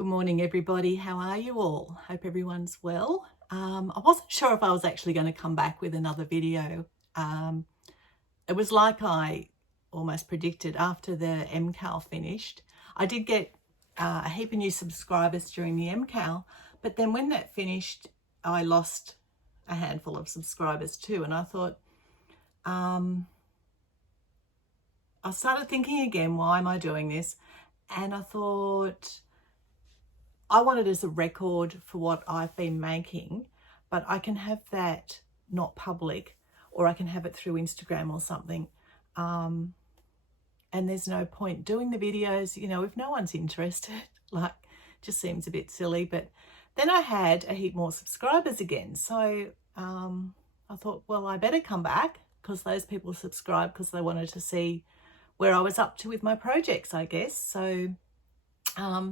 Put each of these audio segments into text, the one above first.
Good morning, everybody. How are you all? Hope everyone's well. I wasn't sure if I was actually going to come back with another video. It was like I almost predicted after the MKAL finished. I did get a heap of new subscribers during the MKAL, but then when that finished, I lost a handful of subscribers too. And I thought, I started thinking again, why am I doing this? And I thought, I want it as a record for what I've been making, but I can have that not public, or I can have it through Instagram or something. And there's no point doing the videos, you know, if no one's interested. Like, just seems a bit silly. But then I had a heap more subscribers again. So I thought, well, I better come back, because those people subscribed because they wanted to see where I was up to with my projects, I guess. So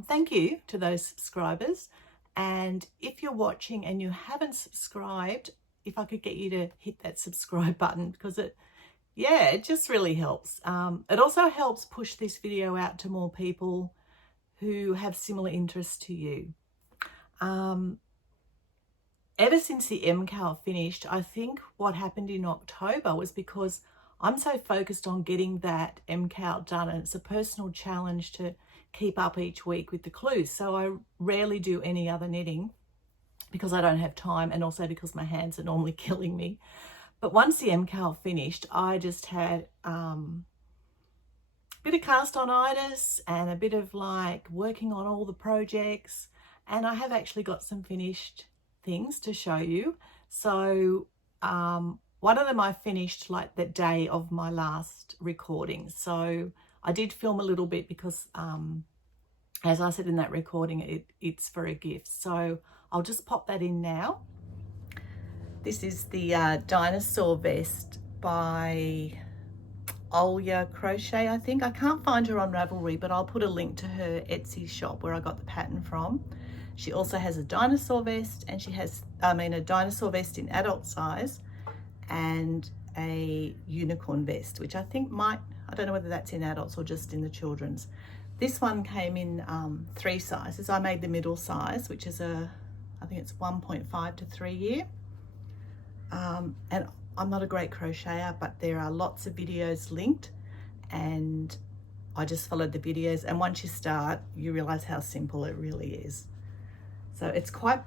thank you to those subscribers. And if you're watching and you haven't subscribed, if I could get you to hit that subscribe button, because it just really helps. It also helps push this video out to more people who have similar interests to you. Ever since the MKAL finished, I think what happened in October was because I'm so focused on getting that MKAL done, and it's a personal challenge to keep up each week with the clues. So I rarely do any other knitting because I don't have time, and also because my hands are normally killing me. But once the MKAL finished, I just had a bit of cast-on-itis and a bit of like working on all the projects, and I have actually got some finished things to show you. So one of them I finished like the day of my last recording. So I did film a little bit because, as I said in that recording, it's for a gift. So I'll just pop that in now. This is the dinosaur vest by Crochet, I think. I can't find her on Ravelry, but I'll put a link to her Etsy shop where I got the pattern from. She also has a dinosaur vest, and she has, a dinosaur vest in adult size and a unicorn vest, which I think I don't know whether that's in adults or just in the children's. This one came in 3 sizes. I made the middle size, which is I think it's 1.5 to 3 year. And I'm not a great crocheter, but there are lots of videos linked, and I just followed the videos. And once you start, you realize how simple it really is. So it's quite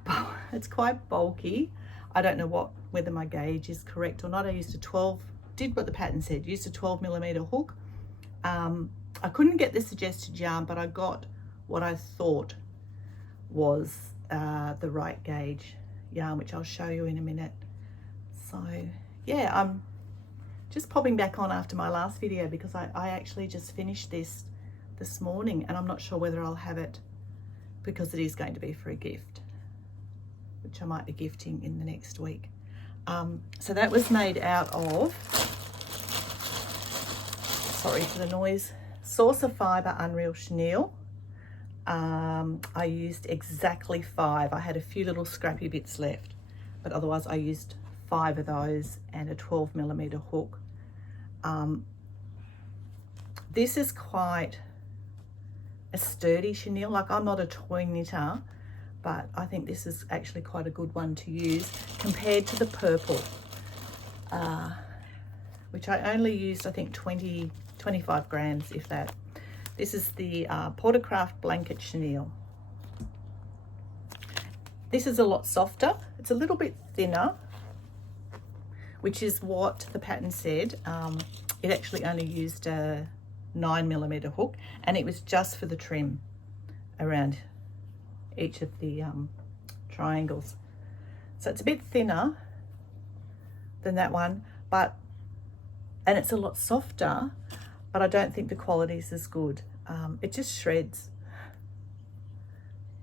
bulky. I don't know whether my gauge is correct or not. I used did what the pattern said, used a 12mm hook. I couldn't get the suggested yarn, but I got what I thought was the right gauge yarn, which I'll show you in a minute. So yeah, I'm just popping back on after my last video because I actually just finished this morning, and I'm not sure whether I'll have it, because it is going to be for a gift, which I might be gifting in the next week. So that was made out of, sorry for the noise, Saucer Fibre Unreal Chenille. I used exactly 5. I had a few little scrappy bits left, but otherwise I used 5 of those and a 12mm hook. This is quite a sturdy chenille. Like, I'm not a toy knitter, but I think this is actually quite a good one to use compared to the purple, which I only used, I think 25 grams, if that. This is the Portercraft Blanket Chenille. This is a lot softer. It's a little bit thinner, which is what the pattern said. It actually only used a 9mm hook, and it was just for the trim around each of the triangles. So it's a bit thinner than that one, and it's a lot softer, but I don't think the quality is as good. It just shreds.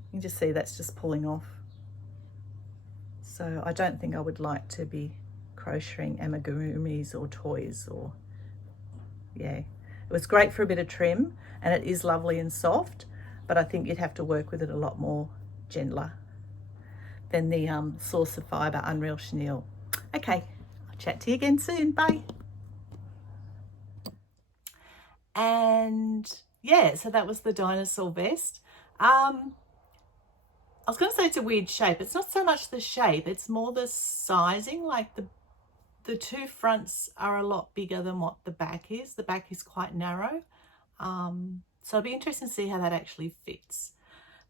You can just see that's just pulling off. So I don't think I would like to be crocheting amigurumis or toys, or yeah. It was great for a bit of trim, and it is lovely and soft, but I think you'd have to work with it a lot more gentler than the Saucer Fibre Unreal Chenille. Okay, I'll chat to you again soon. Bye. And yeah, so that was the dinosaur vest. I was going to say it's a weird shape. It's not so much the shape, it's more the sizing. Like the two fronts are a lot bigger than what the back is. The back is quite narrow. So it'll be interesting to see how that actually fits.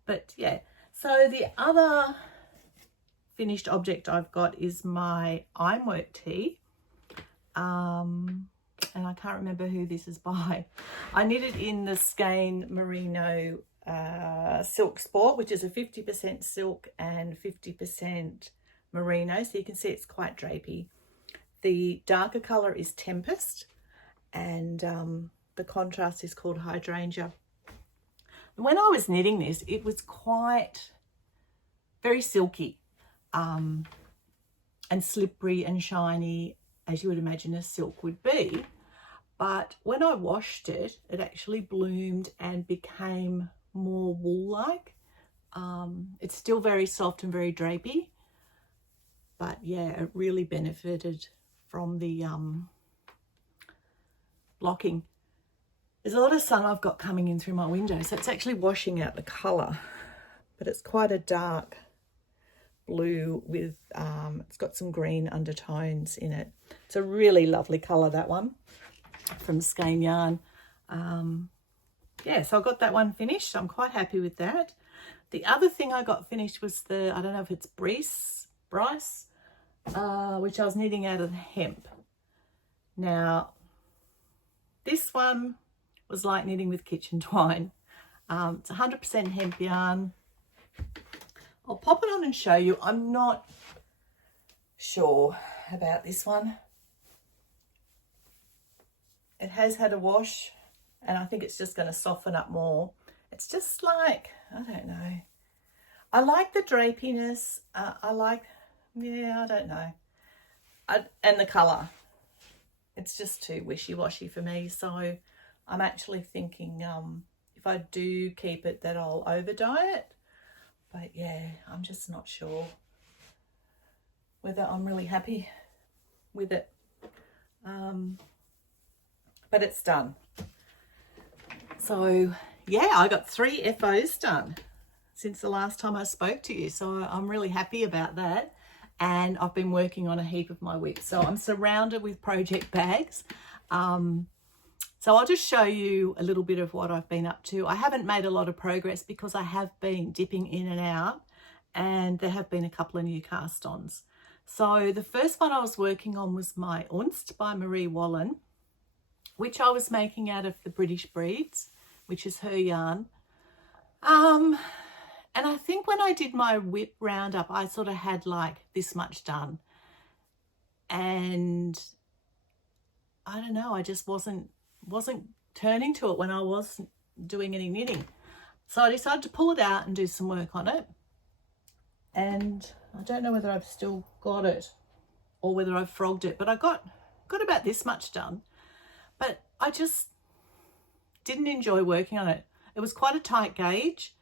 But yeah, so the other finished object I've got is my ironwork tee. And I can't remember who this is by. I knitted in the Skein Merino Silk Sport, which is a 50% silk and 50% merino. So you can see it's quite drapey. The darker colour is Tempest, and the contrast is called Hydrangea. When I was knitting this, it was quite very silky and slippery and shiny, as you would imagine a silk would be. But when I washed it, it actually bloomed and became more wool-like. It's still very soft and very drapey, but yeah, it really benefited from the blocking. There's a lot of sun I've got coming in through my window, so it's actually washing out the colour, but it's quite a dark blue with it's got some green undertones in it. It's a really lovely colour, that one, from Skein Yarn. Yeah, so I got that one finished. I'm quite happy with that. The other thing I got finished was the, I don't know if it's Bryce, which I was knitting out of hemp. Now, this one was like knitting with kitchen twine. It's 100% hemp yarn. I'll pop it on and show you. I'm not sure about this one. It has had a wash, and I think it's just going to soften up more. It's just like, I don't know. I like the drapiness. I like, yeah, I don't know. And the colour. It's just too wishy-washy for me. So I'm actually thinking if I do keep it, that I'll over dye it. But yeah, I'm just not sure whether I'm really happy with it. But it's done. So yeah, I got 3 FOs done since the last time I spoke to you. So I'm really happy about that. And I've been working on a heap of my WIP. So I'm surrounded with project bags. So I'll just show you a little bit of what I've been up to. I haven't made a lot of progress because I have been dipping in and out, and there have been a couple of new cast-ons. So the first one I was working on was my Unst by Marie Wallen, which I was making out of the British Breeds, which is her yarn. And I think when I did my WIP roundup, I sort of had like this much done. And I don't know, I just wasn't turning to it when I wasn't doing any knitting. So I decided to pull it out and do some work on it. And I don't know whether I've still got it or whether I've frogged it, but I got about this much done. But I just didn't enjoy working on it. It was quite a tight gauge,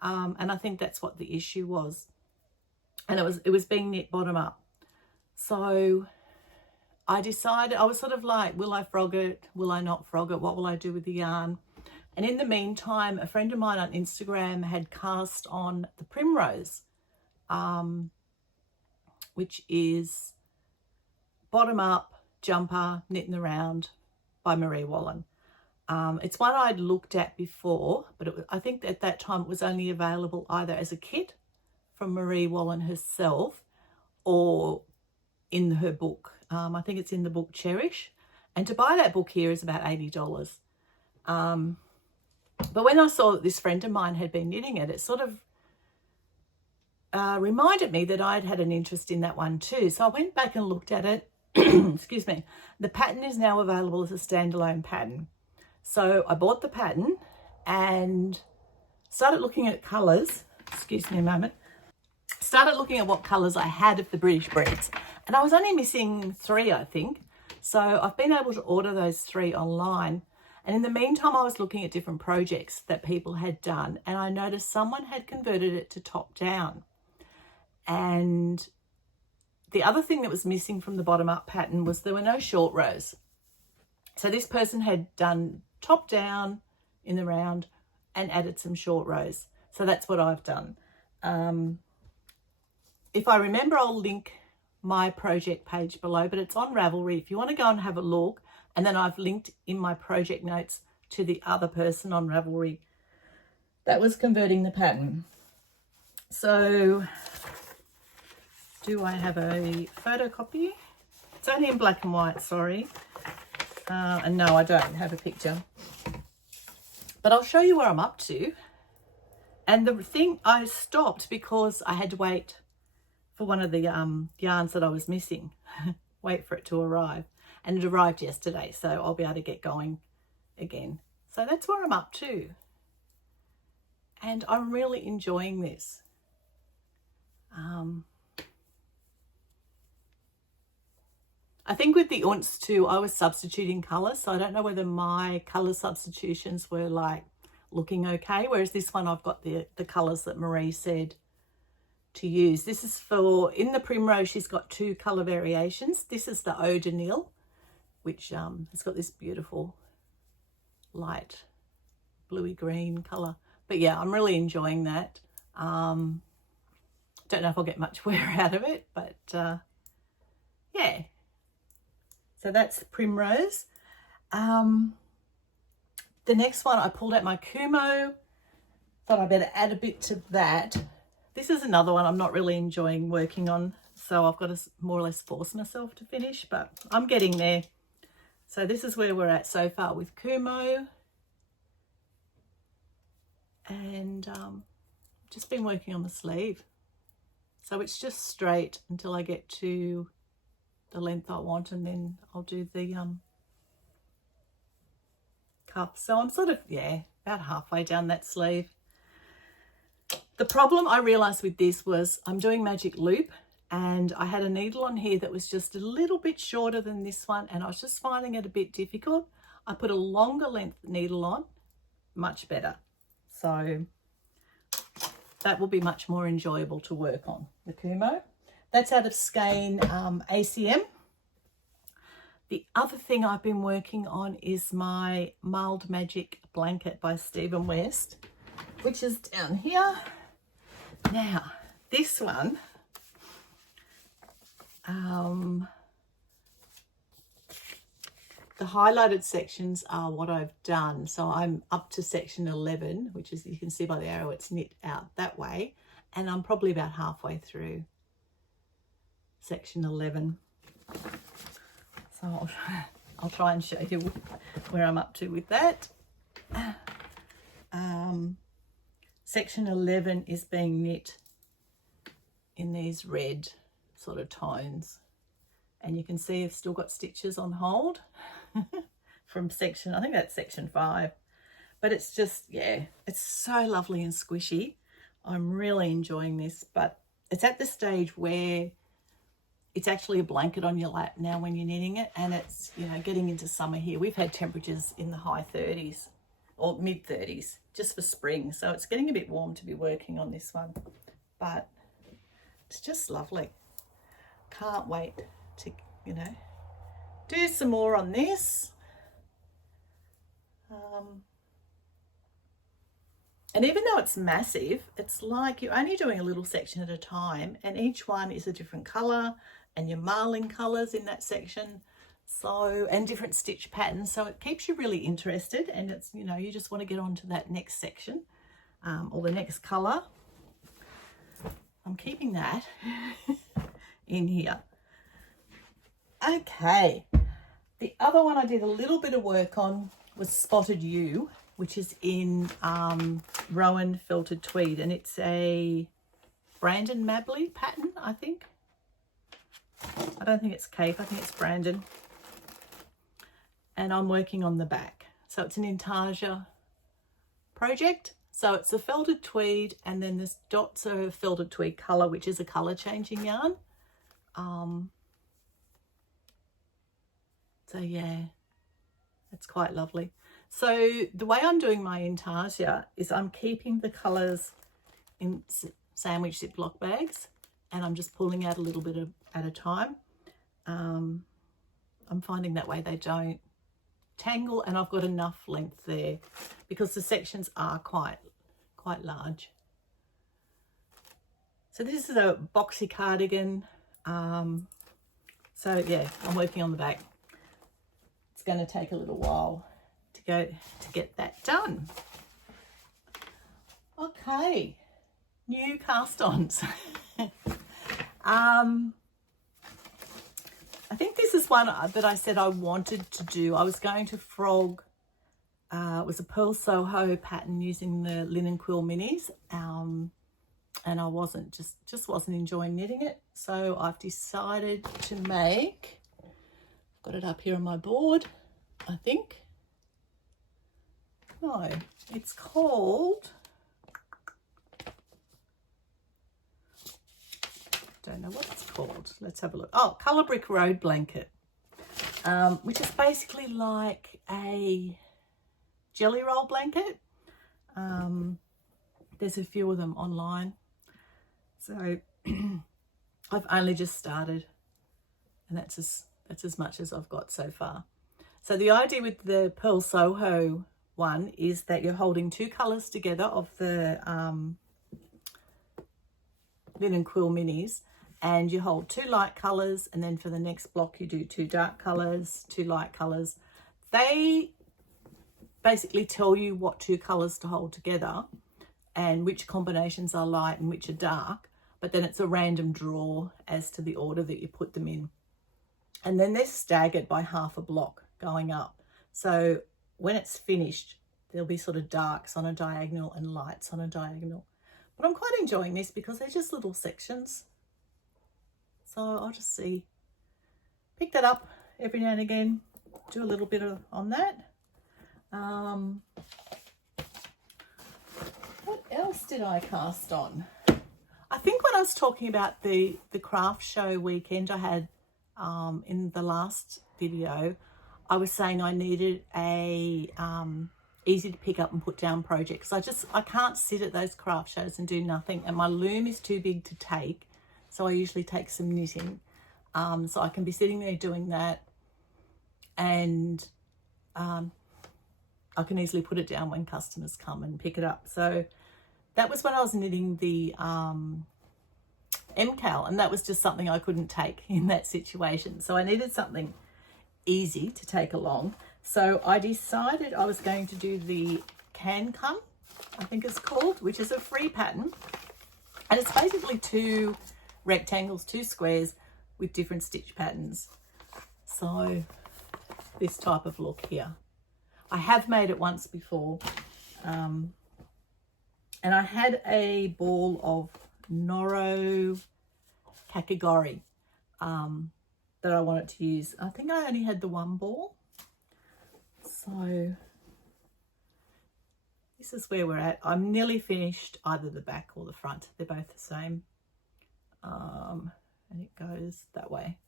and I think that's what the issue was. And it was being knit bottom up. So I decided, I was sort of like, will I frog it? Will I not frog it? What will I do with the yarn? And in the meantime, a friend of mine on Instagram had cast on the Primrose, which is bottom up, jumper, knitting around by Marie Wallen. It's one I'd looked at before, but I think at that time it was only available either as a kit from Marie Wallen herself or in her book. I think it's in the book Cherish. And to buy that book here is about $80. But when I saw that this friend of mine had been knitting it, it sort of reminded me that I'd had an interest in that one too. So I went back and looked at it. Excuse me. The pattern is now available as a standalone pattern. So I bought the pattern and started looking at colours. Excuse me a moment. Started looking at what colours I had of the British Breeds. And I was only missing 3, I think. So I've been able to order those 3 online. And in the meantime, I was looking at different projects that people had done. And I noticed someone had converted it to top down. And the other thing that was missing from the bottom up pattern was there were no short rows. So this person had done top down in the round and added some short rows. So that's what I've done. If I remember, I'll link my project page below, but it's on Ravelry if you want to go and have a look. And then I've linked in my project notes to the other person on Ravelry that was converting the pattern. So do I have a photocopy? It's only in black and white, sorry. And no, I don't have a picture. But I'll show you where I'm up to. And the thing, I stopped because I had to wait for one of the yarns that I was missing. Wait for it to arrive. And it arrived yesterday, so I'll be able to get going again. So that's where I'm up to. And I'm really enjoying this. I think with the Unz too, I was substituting colours, so I don't know whether my colour substitutions were like looking okay, whereas this one I've got the colours that Marie said to use. This is for, in the Primrose, she's got 2 colour variations. This is the Eau de Nil, which has got this beautiful light bluey green colour. But yeah, I'm really enjoying that. Don't know if I'll get much wear out of it, but yeah. So that's Primrose. The next one, I pulled out my Kumo. Thought I better add a bit to that. This is another one I'm not really enjoying working on, so I've got to more or less force myself to finish, but I'm getting there. So this is where we're at so far with Kumo. And just been working on the sleeve. So it's just straight until I get to the length I want, and then I'll do the cuff. So I'm sort of, yeah, about halfway down that sleeve. The problem I realized with this was I'm doing magic loop, and I had a needle on here that was just a little bit shorter than this one, and I was just finding it a bit difficult. I put a longer length needle on, much better. So that will be much more enjoyable to work on, the Kumo. That's out of Skein ACM. The other thing I've been working on is my Mild Magic blanket by Stephen West, which is down here. Now, this one, the highlighted sections are what I've done. So I'm up to section 11, which is, you can see by the arrow, it's knit out that way. And I'm probably about halfway through section 11. So I'll try and show you where I'm up to with that. Section 11 is being knit in these red sort of tones. And you can see I've still got stitches on hold from section, I think that's section 5. But it's just, yeah, it's so lovely and squishy. I'm really enjoying this, but it's at the stage where it's actually a blanket on your lap now when you're knitting it, and it's, you know, getting into summer here. We've had temperatures in the high 30s or mid 30s just for spring, so it's getting a bit warm to be working on this one, but it's just lovely. Can't wait to, you know, do some more on this. And even though it's massive, it's like you're only doing a little section at a time, and each one is a different colour, and you're marling colours in that section, so, and different stitch patterns, so it keeps you really interested, and it's, you know, you just want to get on to that next section or the next colour. I'm keeping that in here. Okay, the other one I did a little bit of work on was Spotted You, which is in Rowan Felted Tweed, and it's a Brandon Mabley pattern, I think. I don't think it's Cape, I think it's Brandon. And I'm working on the back. So it's an intarsia project. So it's a felted tweed, and then there's dots of felted tweed colour, which is a colour changing yarn. So yeah, it's quite lovely. So the way I'm doing my intarsia is I'm keeping the colours in sandwich Ziploc bags, and I'm just pulling out a little bit at a time. I'm finding that way they don't tangle, and I've got enough length there because the sections are quite large. So this is a boxy cardigan. So yeah, I'm working on the back. It's going to take a little while to get that done. Okay, new cast-ons. I think this is one that I said I wanted to do. I was going to frog, it was a Pearl Soho pattern using the linen quill minis, and I wasn't, just wasn't enjoying knitting it. So I've decided to make, got it up here on my board, I think. No, it's called, don't know what it's called. Let's have a look. Oh, Colour Brick Road Blanket, which is basically like a jelly roll blanket. There's a few of them online. So I've only just started, and that's as much as I've got so far. So the idea with the Pearl Soho one is that you're holding two colours together of the linen quill minis, and you hold two light colours, and then for the next block you do two dark colours, two light colours. They basically tell you what two colours to hold together and which combinations are light and which are dark, but then it's a random draw as to the order that you put them in. And then they're staggered by half a block going up. So when it's finished, there'll be sort of darks on a diagonal and lights on a diagonal. But I'm quite enjoying this because they're just little sections. So I'll just pick that up every now and again, do a little bit on that. What else did I cast on? I think when I was talking about the craft show weekend I had in the last video, I was saying I needed a easy to pick up and put down project, because I can't sit at those craft shows and do nothing, and my loom is too big to take, so I usually take some knitting, so I can be sitting there doing that, and I can easily put it down when customers come and pick it up. So that was when I was knitting the MKAL, and that was just something I couldn't take in that situation, so I needed something easy to take along. So I decided I was going to do the Can Come, I think it's called, which is a free pattern, and it's basically two rectangles, two squares with different stitch patterns. So this type of look here, I have made it once before, and I had a ball of Noro Kakigori that I wanted to use. I think I only had the one ball. So this is where we're at. I'm nearly finished either the back or the front. They're both the same. And it goes that way.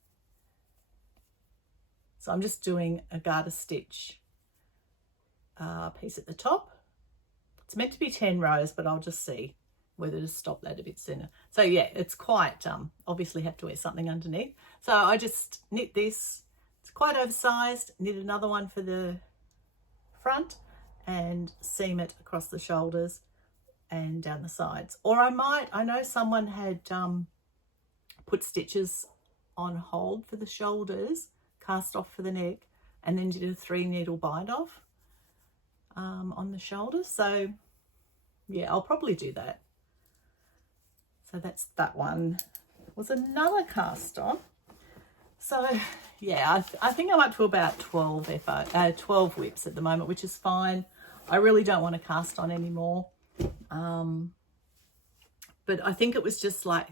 So I'm just doing a garter stitch piece at the top. It's meant to be 10 rows, but I'll just see whether to stop that a bit sooner. So yeah, it's quite, obviously have to wear something underneath. So I just knit this. It's quite oversized. Knit another one for the front and seam it across the shoulders and down the sides. Or I know someone had put stitches on hold for the shoulders, cast off for the neck, and then did a 3 needle bind off on the shoulders. So yeah, I'll probably do that. So that's that one. Was another cast on. So yeah, I think I'm up to about 12 whips at the moment, which is fine. I really don't want to cast on anymore. But I think it was just like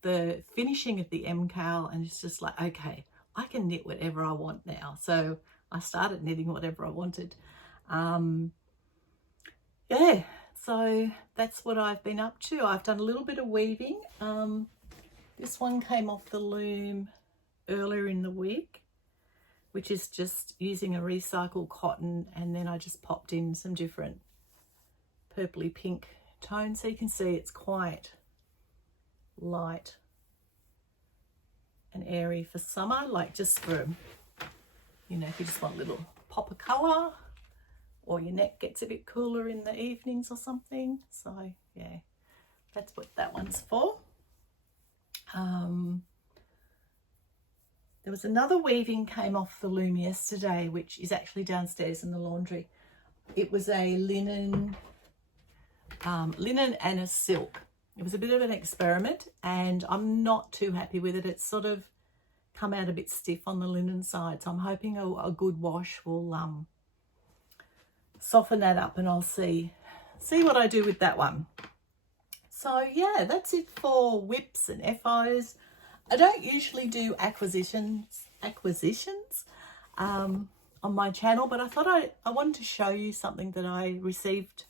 the finishing of the MKAL, and it's just like, okay, I can knit whatever I want now. So I started knitting whatever I wanted. Yeah, so that's what I've been up to. I've done a little bit of weaving. This one came off the loom earlier in the week, which is just using a recycled cotton, and then I just popped in some different purpley pink tones, so you can see it's quite light and airy for summer, like just for, you know, if you just want a little pop of colour, or your neck gets a bit cooler in the evenings or something. So yeah, that's what that one's for. There was another weaving came off the loom yesterday, which is actually downstairs in the laundry. It was a linen and a silk. It was a bit of an experiment, and I'm not too happy with it. It's sort of come out a bit stiff on the linen side, so I'm hoping a good wash will soften that up, and I'll see what I do with that one. So yeah, that's it for whips and FOs. I don't usually do acquisitions on my channel, but I thought I wanted to show you something that I received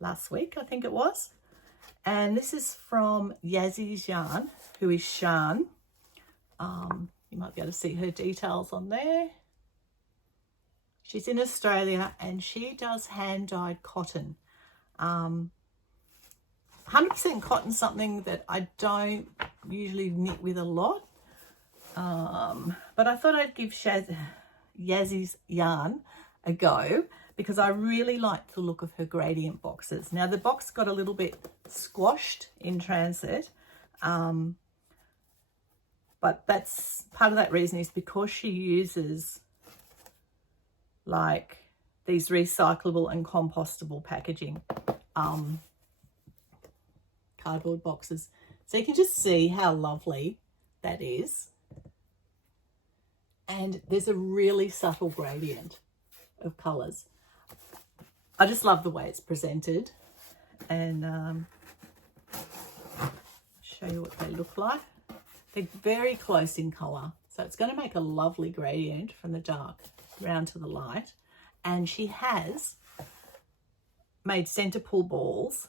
last week, I think it was. And this is from Yazzy's Yarn, who is Shan. You might be able to see her details on there. She's in Australia and she does hand-dyed cotton. 100% cotton, something that I don't usually knit with a lot. But I thought I'd give Yazzy's Yarn a go because I really liked the look of her gradient boxes. Now the box got a little bit squashed in transit, but that's part of that reason is because she uses like these recyclable and compostable packaging cardboard boxes. So you can just see how lovely that is. And there's a really subtle gradient of colours. I just love the way it's presented. And I'll show you what they look like. They're very close in colour. So it's going to make a lovely gradient from the dark round to the light. And she has made centre pull balls.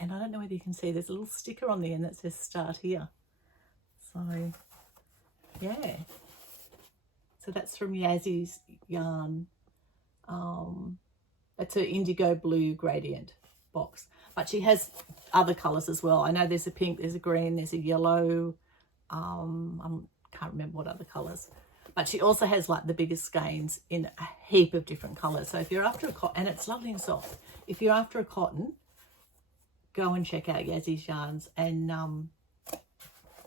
And I don't know whether you can see, there's a little sticker on the end that says start here. So, yeah. So that's from Yazzy's Yarn. That's her indigo blue gradient box. But she has other colours as well. I know there's a pink, there's a green, there's a yellow. I can't remember what other colours. But she also has like the biggest skeins in a heap of different colours. So if you're after a cotton, and it's lovely and soft. If you're after a cotton, go and check out Yazzy's Yarns. And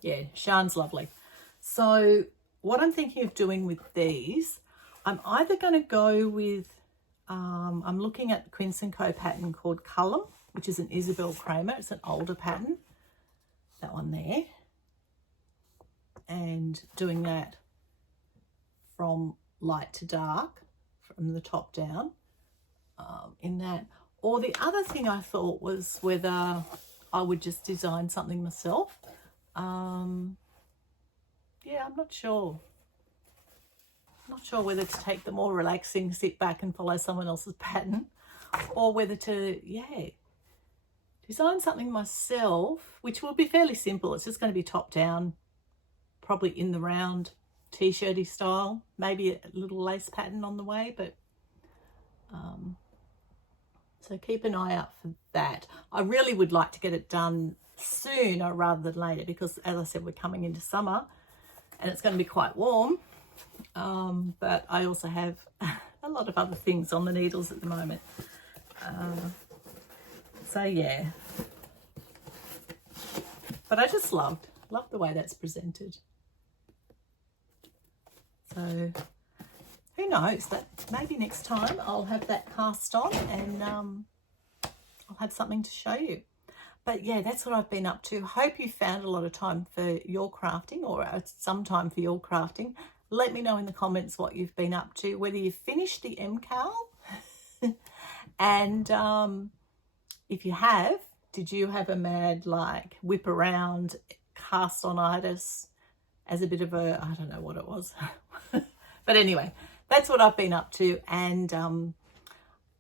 yeah, Shan's lovely. So what I'm thinking of doing with these, I'm either going to go with, I'm looking at the Quince & Co pattern called Cullum, which is an Isabel Kramer. It's an older pattern, that one there. And doing that from light to dark, from the top down, in that. Or the other thing I thought was whether I would just design something myself. Yeah, I'm not sure. Not sure whether to take the more relaxing, sit back and follow someone else's pattern, or whether to, yeah, design something myself, which will be fairly simple. It's just going to be top down, probably in the round, t-shirty style, maybe a little lace pattern on the way, but so keep an eye out for that. I really would like to get it done sooner rather than later because, as I said, we're coming into summer and it's going to be quite warm. But I also have a lot of other things on the needles at the moment. So yeah. But I just love the way that's presented. So who knows, that maybe next time I'll have that cast on and I'll have something to show you. But yeah, that's what I've been up to. Hope you found a lot of time for your crafting, or some time for your crafting. Let me know in the comments what you've been up to, whether you've finished the MKAL. And if you have, did you have a mad like whip around cast on-itis as a bit of a, I don't know what it was. But anyway, that's what I've been up to, and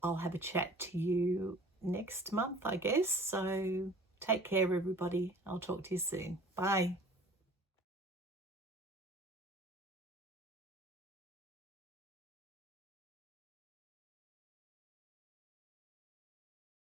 I'll have a chat to you next month, I guess. So take care, everybody. I'll talk to you soon. Bye.